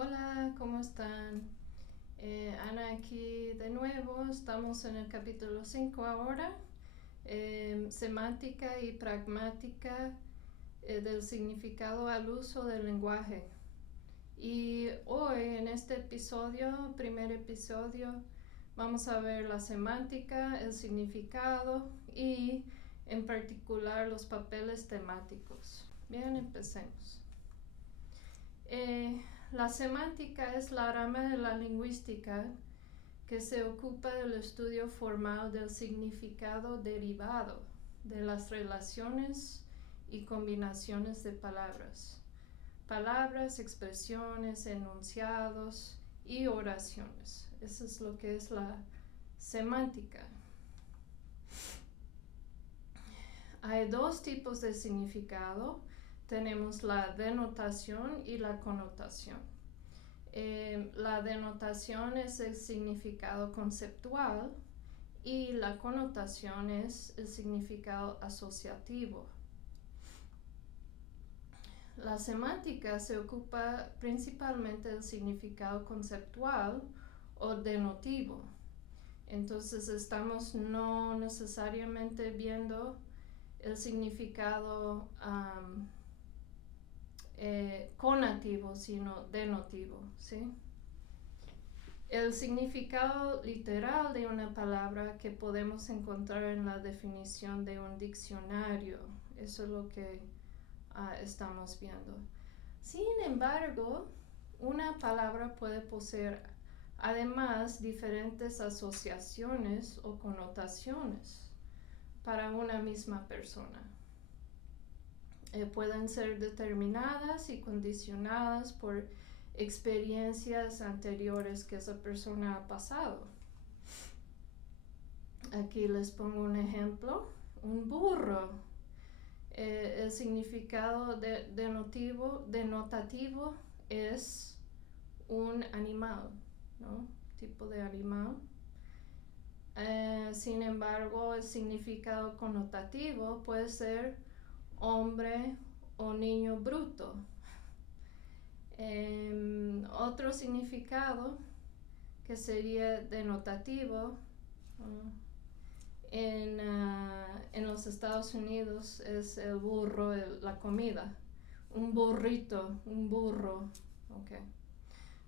Hola, ¿cómo están? Ana aquí de nuevo, estamos en el capítulo 5 ahora, semántica y pragmática del significado al uso del lenguaje. Y hoy en este episodio, primer episodio, vamos a ver la semántica, el significado y en particular los papeles temáticos. Bien, empecemos. La semántica es la rama de la lingüística que se ocupa del estudio formal del significado derivado de las relaciones y combinaciones de palabras, expresiones, enunciados y oraciones. Eso es lo que es la semántica. Hay dos tipos de significado. Tenemos la denotación y la connotación. La denotación es el significado conceptual y la connotación es el significado asociativo. La semántica se ocupa principalmente del significado conceptual o denotivo. Entonces estamos no necesariamente viendo el significado conativo, sino denotivo, ¿sí? El significado literal de una palabra que podemos encontrar en la definición de un diccionario, eso es lo que estamos viendo. Sin embargo, una palabra puede poseer además diferentes asociaciones o connotaciones para una misma persona. Pueden ser determinadas y condicionadas por experiencias anteriores que esa persona ha pasado. Aquí les pongo un ejemplo. Un burro. El significado denotativo es un animal, ¿no? Tipo de animal. Sin embargo, el significado connotativo puede ser hombre o niño bruto. Otro significado que sería denotativo en los Estados Unidos es el burro, la comida. Un burrito, un burro. Okay.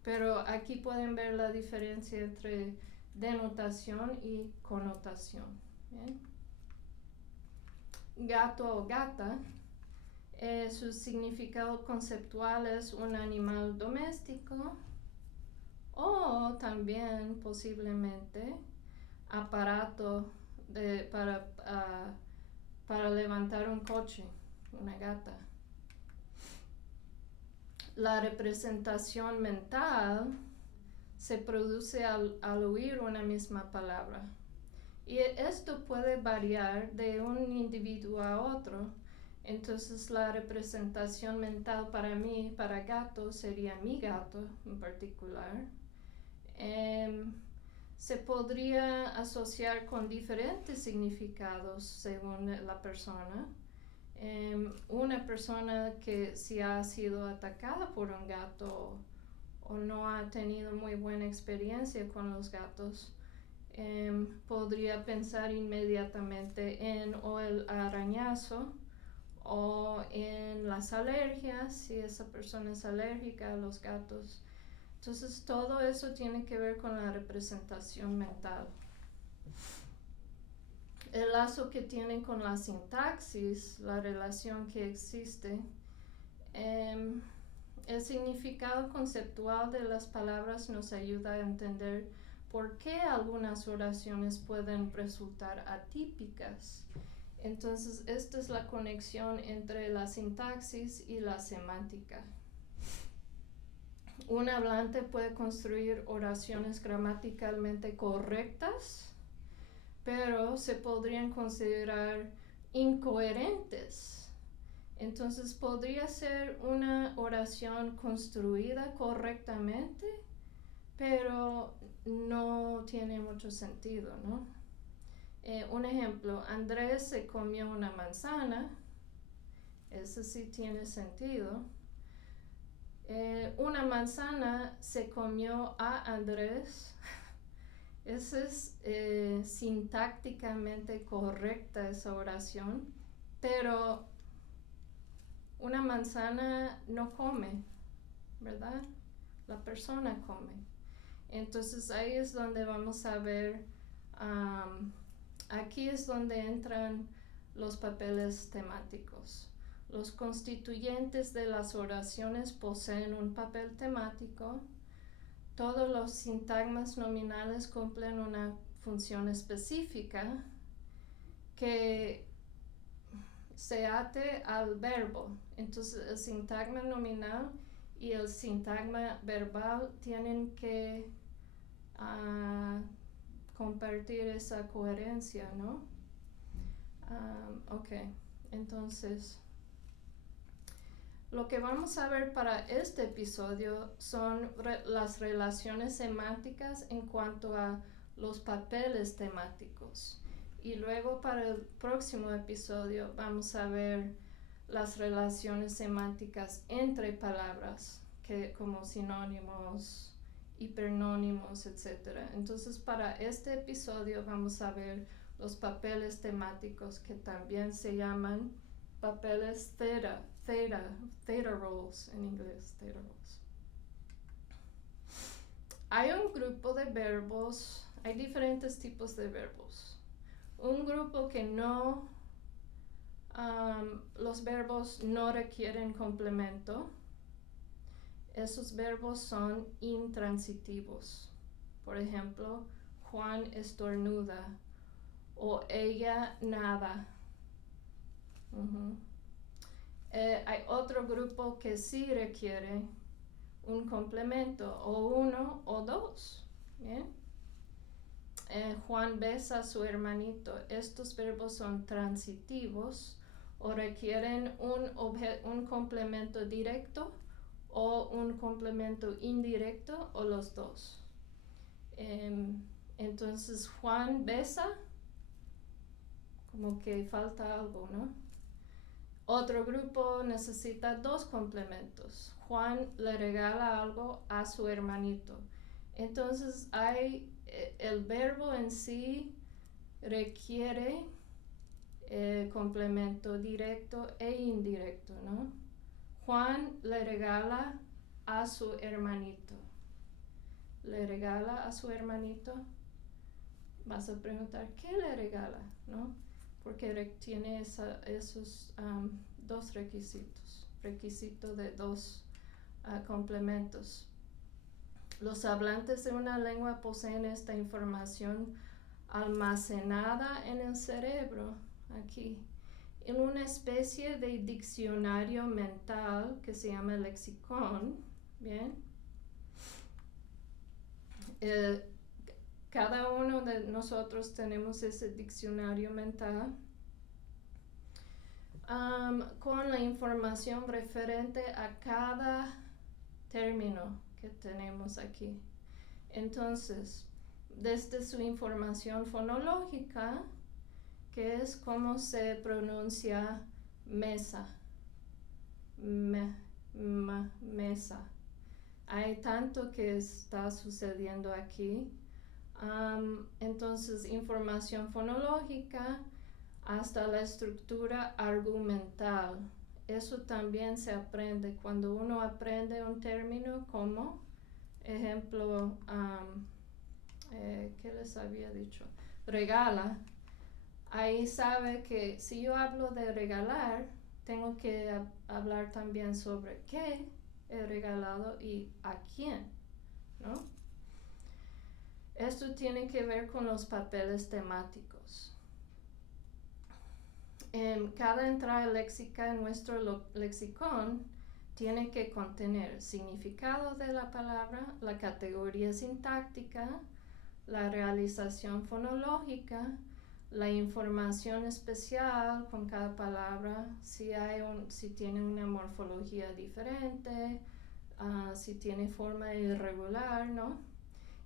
Pero aquí pueden ver la diferencia entre denotación y connotación. ¿Bien? Gato o gata, su significado conceptual es un animal doméstico o también posiblemente aparato para levantar un coche, una gata. La representación mental se produce al oír una misma palabra. Y esto puede variar de un individuo a otro. Entonces la representación mental para mí, para gato, sería mi gato en particular. Se podría asociar con diferentes significados según la persona. Una persona que si ha sido atacada por un gato o no ha tenido muy buena experiencia con los gatos, podría pensar inmediatamente en o el arañazo o en las alergias, si esa persona es alérgica a los gatos. Entonces todo eso tiene que ver con la representación mental. El lazo que tienen con la sintaxis, la relación que existe, el significado conceptual de las palabras nos ayuda a entender por qué algunas oraciones pueden resultar atípicas. Entonces, esta es la conexión entre la sintaxis y la semántica. Un hablante puede construir oraciones gramaticalmente correctas, pero se podrían considerar incoherentes. Entonces podría ser una oración construida correctamente, pero no tiene mucho sentido, ¿no? Un ejemplo, Andrés se comió una manzana, eso sí tiene sentido. una manzana se comió a Andrés. Esa es sintácticamente correcta esa oración, pero una manzana no come, ¿verdad? La persona come. Entonces ahí es donde vamos a ver, aquí es donde entran los papeles temáticos. Los constituyentes de las oraciones poseen un papel temático. Todos los sintagmas nominales cumplen una función específica que se ate al verbo. Entonces el sintagma nominal y el sintagma verbal tienen que compartir esa coherencia, ¿no? Ok, entonces lo que vamos a ver para este episodio son las relaciones semánticas en cuanto a los papeles temáticos. Y luego para el próximo episodio vamos a ver las relaciones semánticas entre palabras, como sinónimos, hipernónimos, etc. Entonces para este episodio vamos a ver los papeles temáticos que también se llaman papeles theta roles en inglés, theta roles. Hay un grupo de verbos, hay diferentes tipos de verbos. Un grupo que no, los verbos no requieren complemento. Esos verbos son intransitivos. Por ejemplo, Juan estornuda o ella nada. Hay otro grupo que sí requiere un complemento, o uno o dos. ¿Bien? Juan besa a su hermanito. Estos verbos son transitivos o requieren un complemento directo o un complemento indirecto o los dos. Entonces Juan besa, como que falta algo, ¿no? Otro grupo necesita dos complementos. Juan le regala algo a su hermanito. Entonces el verbo en sí requiere complemento directo e indirecto, ¿no? Juan le regala a su hermanito. Le regala a su hermanito. Vas a preguntar, ¿qué le regala? ¿No? Porque tiene esos dos requisitos. Requisito de dos complementos. Los hablantes de una lengua poseen esta información almacenada en el cerebro, aquí, en una especie de diccionario mental que se llama lexicón, ¿bien? Cada uno de nosotros tenemos ese diccionario mental con la información referente a cada término que tenemos aquí. Entonces, desde su información fonológica, que es cómo se pronuncia mesa, mesa. Hay tanto que está sucediendo aquí. Entonces, información fonológica hasta la estructura argumental. Eso también se aprende cuando uno aprende un término como, ejemplo, ¿qué les había dicho? Regala. Ahí sabe que si yo hablo de regalar, tengo que hablar también sobre qué he regalado y a quién, ¿no? Esto tiene que ver con los papeles temáticos. Cada entrada léxica en nuestro lexicón tiene que contener significado de la palabra, la categoría sintáctica, la realización fonológica, la información especial con cada palabra, si tiene una morfología diferente, si tiene forma irregular, ¿no?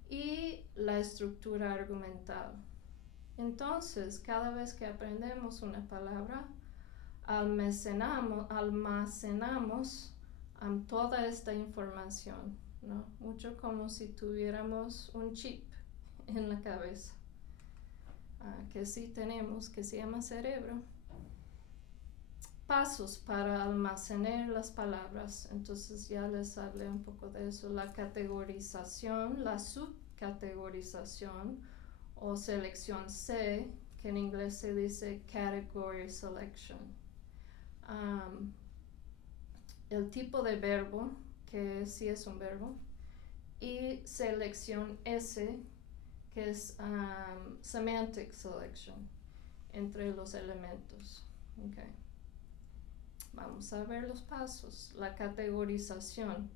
Y la estructura argumental. Entonces, cada vez que aprendemos una palabra, almacenamos toda esta información, ¿no? Mucho como si tuviéramos un chip en la cabeza, que sí tenemos, que se llama cerebro. Pasos para almacenar las palabras. Entonces ya les hablé un poco de eso. La categorización, la subcategorización o selección C, que en inglés se dice category selection. El tipo de verbo, que sí es un verbo, y selección S, que es semantic selection, entre los elementos. Okay. Vamos a ver los pasos. La categorización.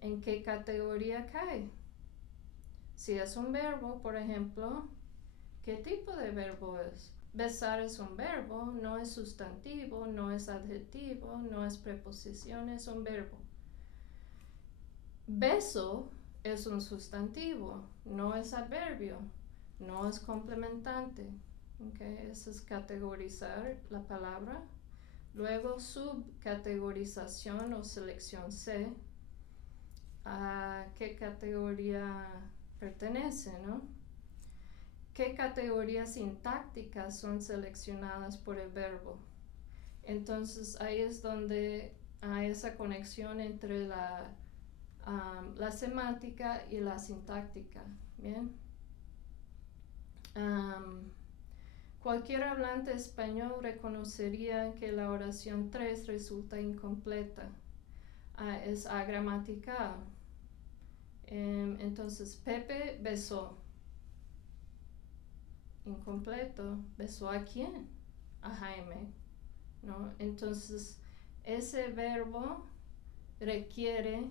¿En qué categoría cae? Si es un verbo, por ejemplo, ¿qué tipo de verbo es? Besar es un verbo, no es sustantivo, no es adjetivo, no es preposición, es un verbo. Beso es un sustantivo, no es adverbio, no es complementante. Okay, eso es categorizar la palabra. Luego, subcategorización o selección C. ¿A qué categoría pertenece, no? ¿Qué categorías sintácticas son seleccionadas por el verbo? Entonces, ahí es donde hay esa conexión entre la semántica y la sintáctica, ¿bien? Cualquier hablante español reconocería que la oración 3 resulta incompleta. Es agramatical. Entonces, Pepe besó. Incompleto. ¿Besó a quién? A Jaime, ¿no? Entonces, ese verbo requiere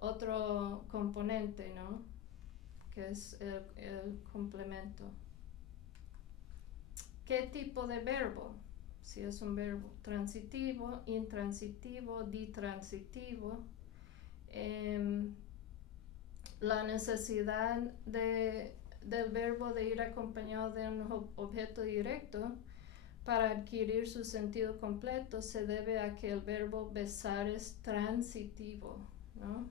otro componente, ¿no? Que es el complemento. ¿Qué tipo de verbo? Si es un verbo transitivo, intransitivo, ditransitivo. La necesidad del verbo de ir acompañado de un objeto directo para adquirir su sentido completo se debe a que el verbo besar es transitivo, ¿no?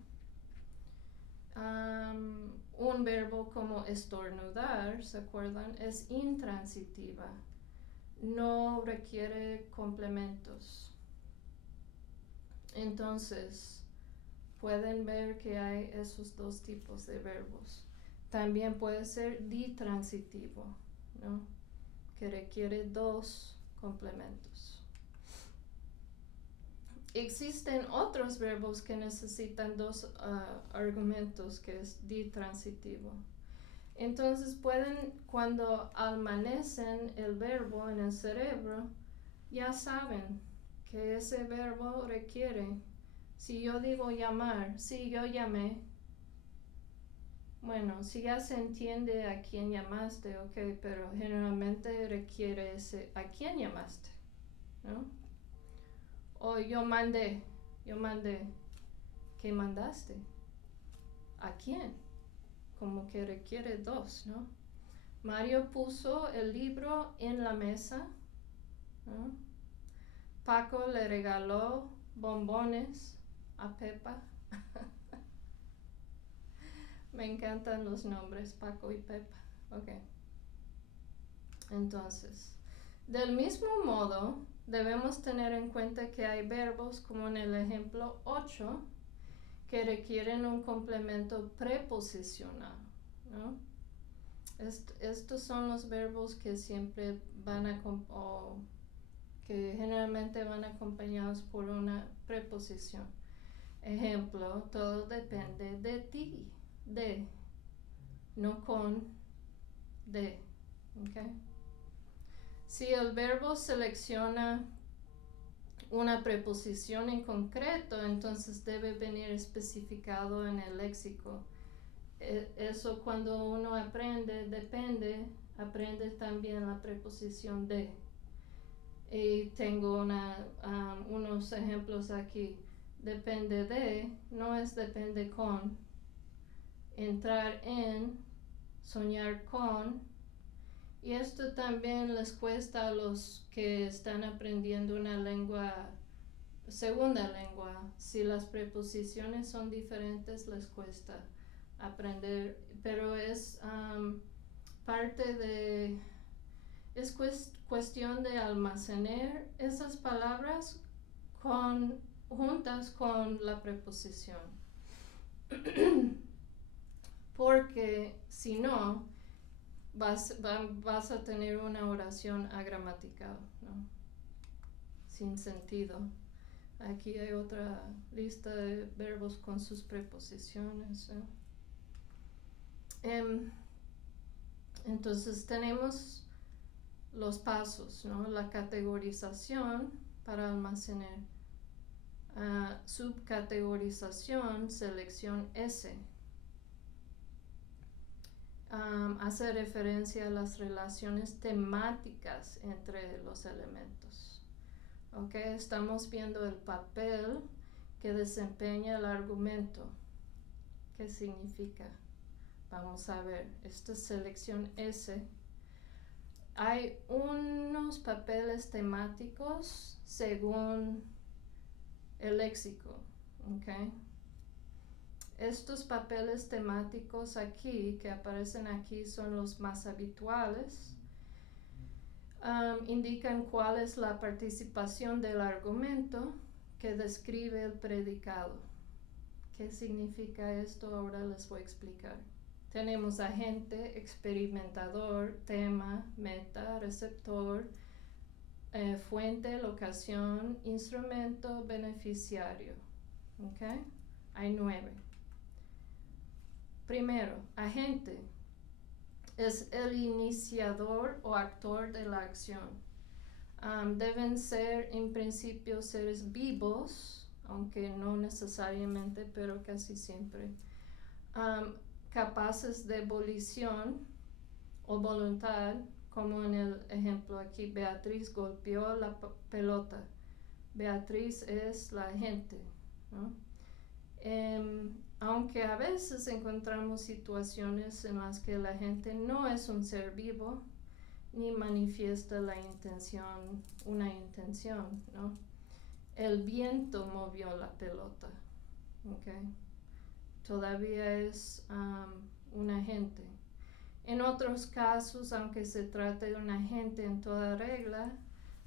Un verbo como estornudar, ¿se acuerdan? Es intransitiva, no requiere complementos. Entonces, pueden ver que hay esos dos tipos de verbos. También puede ser ditransitivo, ¿no? Que requiere dos complementos. Existen otros verbos que necesitan dos argumentos, que es ditransitivo. Entonces cuando amanecen el verbo en el cerebro, ya saben que ese verbo requiere. Si yo digo llamar, sí, yo llamé. Bueno, si ya se entiende a quién llamaste, ok, pero generalmente requiere ese a quién llamaste, ¿no? O yo mandé, ¿qué mandaste? ¿A quién? Como que requiere dos, ¿no? Mario puso el libro en la mesa, ¿no? Paco le regaló bombones a Pepa. Me encantan los nombres Paco y Pepa. Ok. Entonces, del mismo modo, debemos tener en cuenta que hay verbos como en el ejemplo 8 que requieren un complemento preposicional, ¿no? Estos son los verbos que siempre o que generalmente van acompañados por una preposición. Ejemplo, todo depende de ti, de, no con, de, ¿ok? Si el verbo selecciona una preposición en concreto, entonces debe venir especificado en el léxico. Eso cuando uno aprende, aprende también la preposición de. Y tengo unos ejemplos aquí. Depende de, no es depende con. Entrar en, soñar con. Y esto también les cuesta a los que están aprendiendo una lengua segunda lengua, si las preposiciones son diferentes les cuesta aprender, pero es parte de, es cuestión de almacenar esas palabras juntas con la preposición. Porque si no, vas a tener una oración agramatical, ¿no? Sin sentido. Aquí hay otra lista de verbos con sus preposiciones. Entonces tenemos los pasos, ¿no? La categorización para almacenar. Subcategorización, selección S. Hace referencia a las relaciones temáticas entre los elementos. Okay, estamos viendo el papel que desempeña el argumento. ¿Qué significa? Vamos a ver, esta es selección S. Hay unos papeles temáticos según el léxico, ¿ok? Estos papeles temáticos aquí, que aparecen aquí, son los más habituales. Indican cuál es la participación del argumento que describe el predicado. ¿Qué significa esto? Ahora les voy a explicar. Tenemos agente, experimentador, tema, meta, receptor, fuente, locación, instrumento, beneficiario. ¿Okay? Hay 9. Primero, agente es el iniciador o actor de la acción. Deben ser en principio seres vivos, aunque no necesariamente, pero casi siempre, capaces de volición o voluntad, como en el ejemplo aquí, Beatriz golpeó la pelota. Beatriz es la agente, ¿no? Aunque a veces encontramos situaciones en las que la gente no es un ser vivo ni manifiesta una intención, ¿no? El viento movió la pelota, ¿okay? Todavía es un agente. En otros casos, aunque se trate de un agente en toda regla,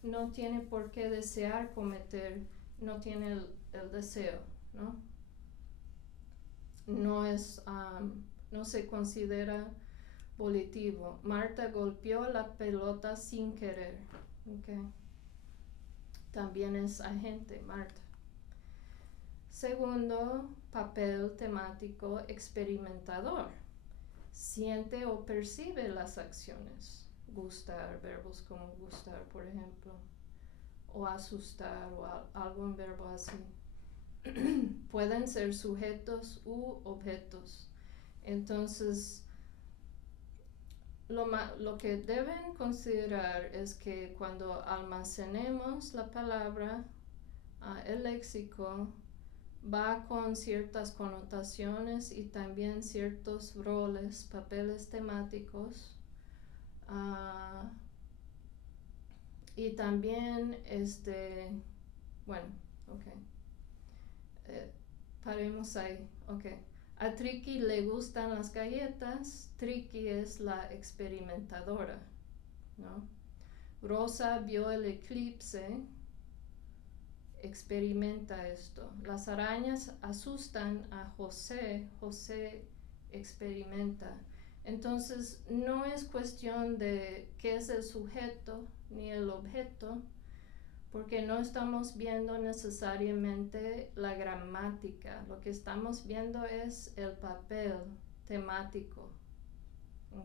no tiene por qué desear cometer, no tiene el deseo, ¿no? No se considera volitivo. Marta golpeó la pelota sin querer. Okay. También es agente, Marta. Segundo, papel temático experimentador. Siente o percibe las acciones. Gustar, verbos como gustar, por ejemplo. O asustar, o algún verbo así. Pueden ser sujetos u objetos. Entonces, lo que deben considerar es que cuando almacenemos la palabra, el léxico va con ciertas connotaciones y también ciertos roles, papeles temáticos, y también paremos ahí, A Triqui le gustan las galletas. Triqui es la experimentadora, ¿no? Rosa vio el eclipse, experimenta esto. Las arañas asustan a José, José experimenta. Entonces no es cuestión de qué es el sujeto ni el objeto, porque no estamos viendo necesariamente la gramática. Lo que estamos viendo es el papel temático.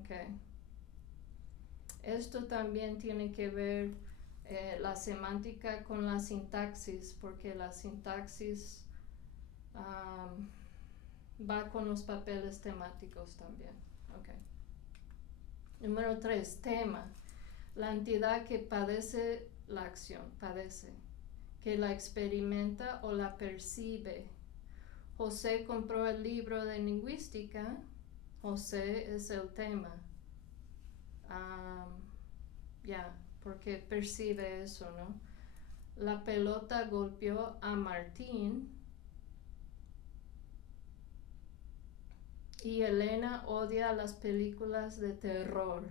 Okay. Esto también tiene que ver la semántica con la sintaxis, porque la sintaxis va con los papeles temáticos también. Okay. Número 3, tema. La entidad que padece la acción, que la experimenta o la percibe. José compró el libro de lingüística. José es el tema. Porque percibe eso, ¿no? La pelota golpeó a Martín. Y Elena odia las películas de terror.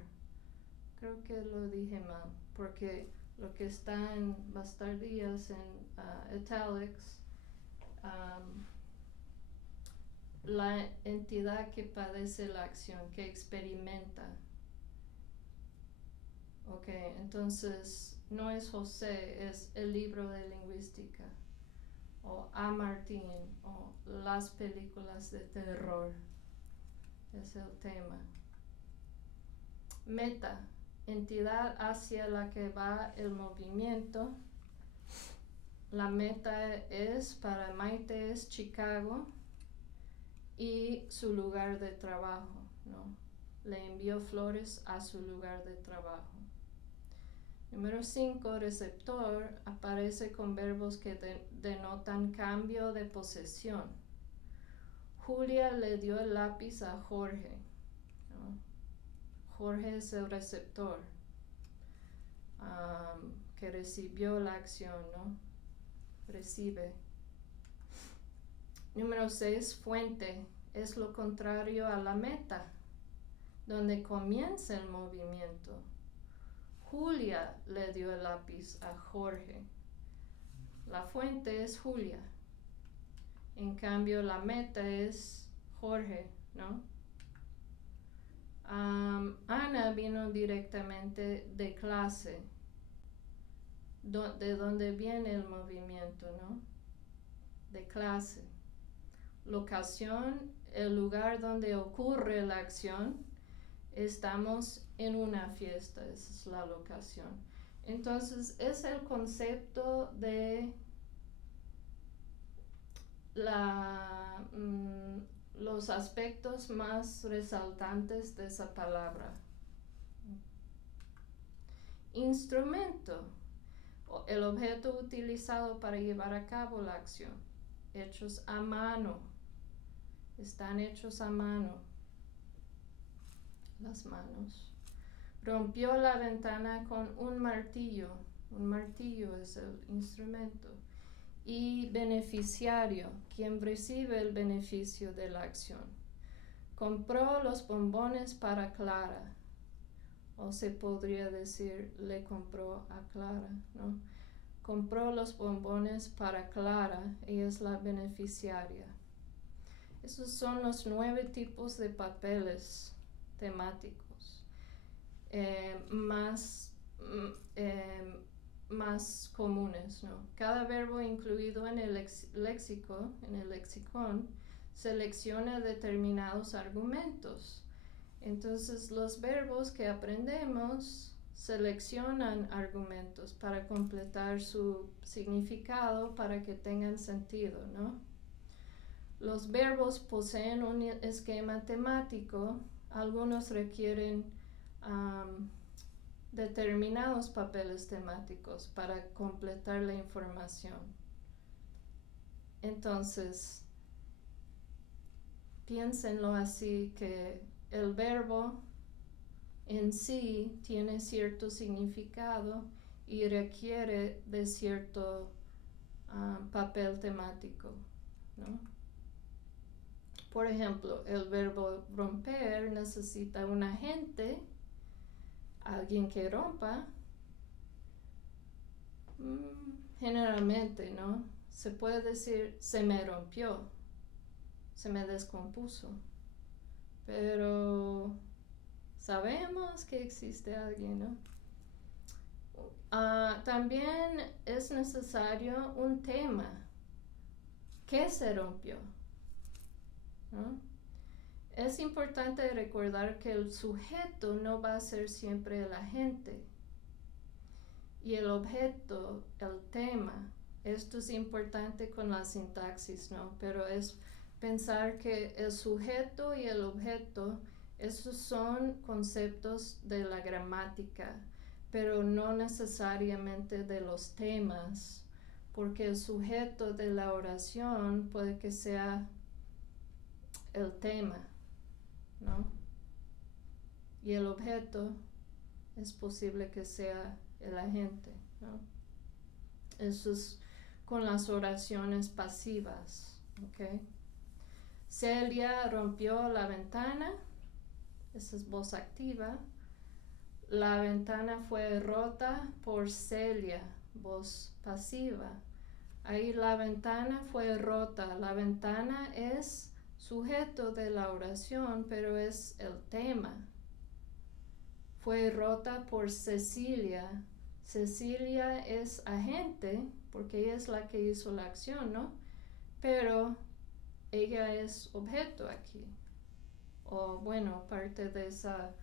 Creo que lo dije mal, porque lo que está en bastardías en italics, la entidad que padece la acción, que experimenta. Ok, entonces no es José, es el libro de lingüística, o a Martín, o las películas de terror. Es el tema. Meta, entidad hacia la que va el movimiento. La meta es, para Maite, es Chicago y su lugar de trabajo, ¿no? Le envió flores a su lugar de trabajo. Número 5, receptor, aparece con verbos que denotan cambio de posesión. Julia le dio el lápiz a Jorge, ¿no? Jorge es el receptor, que recibió la acción, ¿no? Recibe. Número 6, fuente, es lo contrario a la meta, donde comienza el movimiento. Julia le dio el lápiz a Jorge. La fuente es Julia. En cambio, la meta es Jorge, ¿no? Ana vino directamente de clase, de donde viene el movimiento, ¿no? De clase. Locación, el lugar donde ocurre la acción. Estamos en una fiesta, esa es la locación. Entonces, es el concepto de los aspectos más resaltantes de esa palabra. Instrumento, el objeto utilizado para llevar a cabo la acción. Hechos a mano, están hechos a mano, las manos. Rompió la ventana con un martillo es el instrumento. Y beneficiario, quien recibe el beneficio de la acción. Compró los bombones para Clara, o se podría decir le compró a Clara, ¿no? Compró los bombones para Clara, ella es la beneficiaria. Esos son los 9 tipos de papeles temáticos más comunes, ¿no? Cada verbo incluido en el lexicón, selecciona determinados argumentos. Entonces, los verbos que aprendemos seleccionan argumentos para completar su significado, para que tengan sentido, ¿no? Los verbos poseen un esquema temático. Algunos requieren determinados papeles temáticos para completar la información. Entonces, piénsenlo así, que el verbo en sí tiene cierto significado y requiere de cierto papel temático, ¿no? Por ejemplo, el verbo romper necesita un agente, alguien que rompa. Generalmente, ¿no? Se puede decir se me rompió, se me descompuso, pero sabemos que existe alguien, ¿no? También es necesario un tema. ¿Qué se rompió? ¿No? Es importante recordar que el sujeto no va a ser siempre el agente. Y el objeto, el tema, esto es importante con la sintaxis, ¿no? Pero es pensar que el sujeto y el objeto, esos son conceptos de la gramática, pero no necesariamente de los temas, porque el sujeto de la oración puede que sea el tema, ¿no? Y el objeto es posible que sea el agente, ¿no? Eso es con las oraciones pasivas, ¿ok? Celia rompió la ventana, esa es voz activa. La ventana fue rota por Celia, voz pasiva. Ahí la ventana fue rota. La ventana es sujeto de la oración, pero es el tema. Fue rota por Cecilia. Cecilia es agente, porque ella es la que hizo la acción, ¿no? Pero ella es objeto aquí. O bueno, parte de esa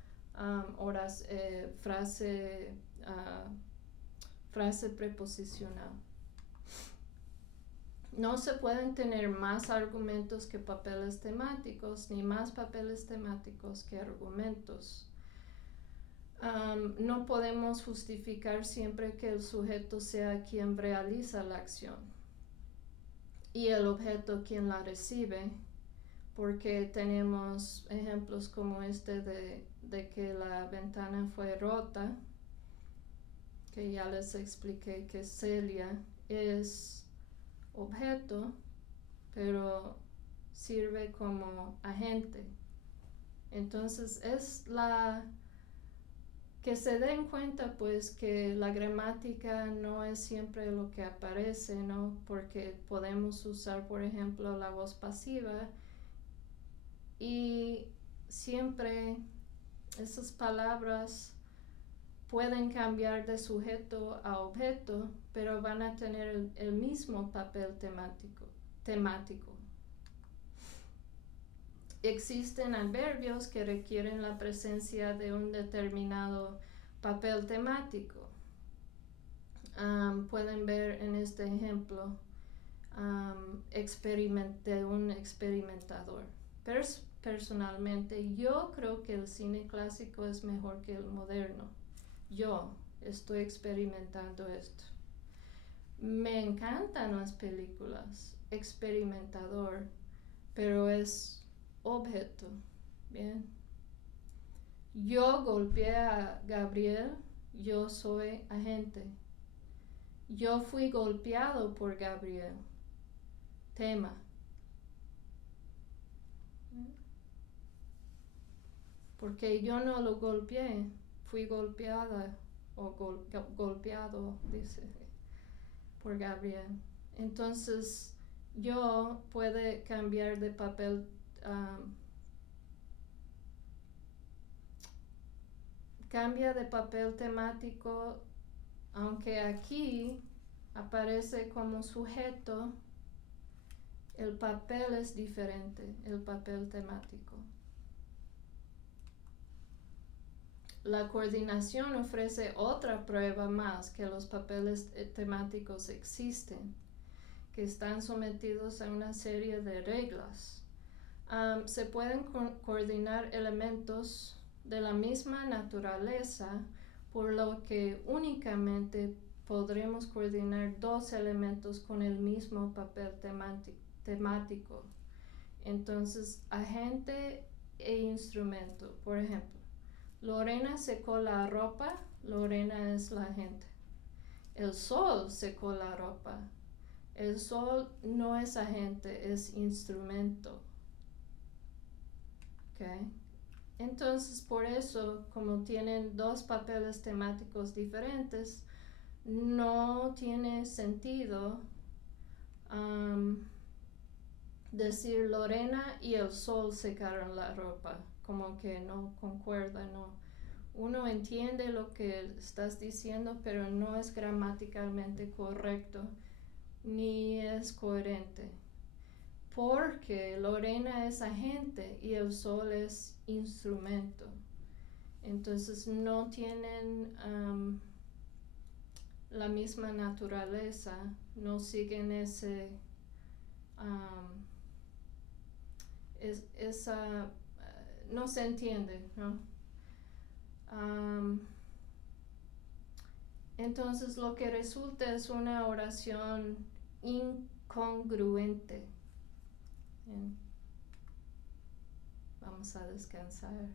frase preposicional. No se pueden tener más argumentos que papeles temáticos, ni más papeles temáticos que argumentos. No podemos justificar siempre que el sujeto sea quien realiza la acción y el objeto quien la recibe, porque tenemos ejemplos como este de que la ventana fue rota, que ya les expliqué que Celia es objeto, pero sirve como agente. Entonces es que se den cuenta pues que la gramática no es siempre lo que aparece, ¿no? Porque podemos usar, por ejemplo, la voz pasiva y siempre esas palabras pueden cambiar de sujeto a objeto, pero van a tener el mismo papel temático. Existen adverbios que requieren la presencia de un determinado papel temático. Pueden ver en este ejemplo de un experimentador. Personalmente, yo creo que el cine clásico es mejor que el moderno. Yo estoy experimentando esto. Me encantan las películas, experimentador, pero es objeto, ¿bien? Yo golpeé a Gabriel, yo soy agente. Yo fui golpeado por Gabriel, tema. Porque yo no lo golpeé, fui golpeada o golpeado, dice, por Gabriel. Entonces, yo puede cambiar de papel, cambia de papel temático, aunque aquí aparece como sujeto, el papel es diferente, el papel temático. La coordinación ofrece otra prueba más que los papeles temáticos existen, que están sometidos a una serie de reglas. Se pueden coordinar elementos de la misma naturaleza, por lo que únicamente podremos coordinar dos elementos con el mismo papel temático. Entonces, agente e instrumento. Por ejemplo, Lorena secó la ropa, Lorena es la agente. El sol secó la ropa. El sol no es agente, es instrumento. ¿Okay? Entonces, por eso, como tienen dos papeles temáticos diferentes, no tiene sentido decir Lorena y el sol secaron la ropa, como que no concuerda, no. Uno entiende lo que estás diciendo, pero no es gramaticalmente correcto ni es coherente, porque Lorena es agente y el sol es instrumento. Entonces no tienen la misma naturaleza, no siguen no se entiende, ¿no? Entonces lo que resulta es una oración incongruente. Bien. Vamos a descansar.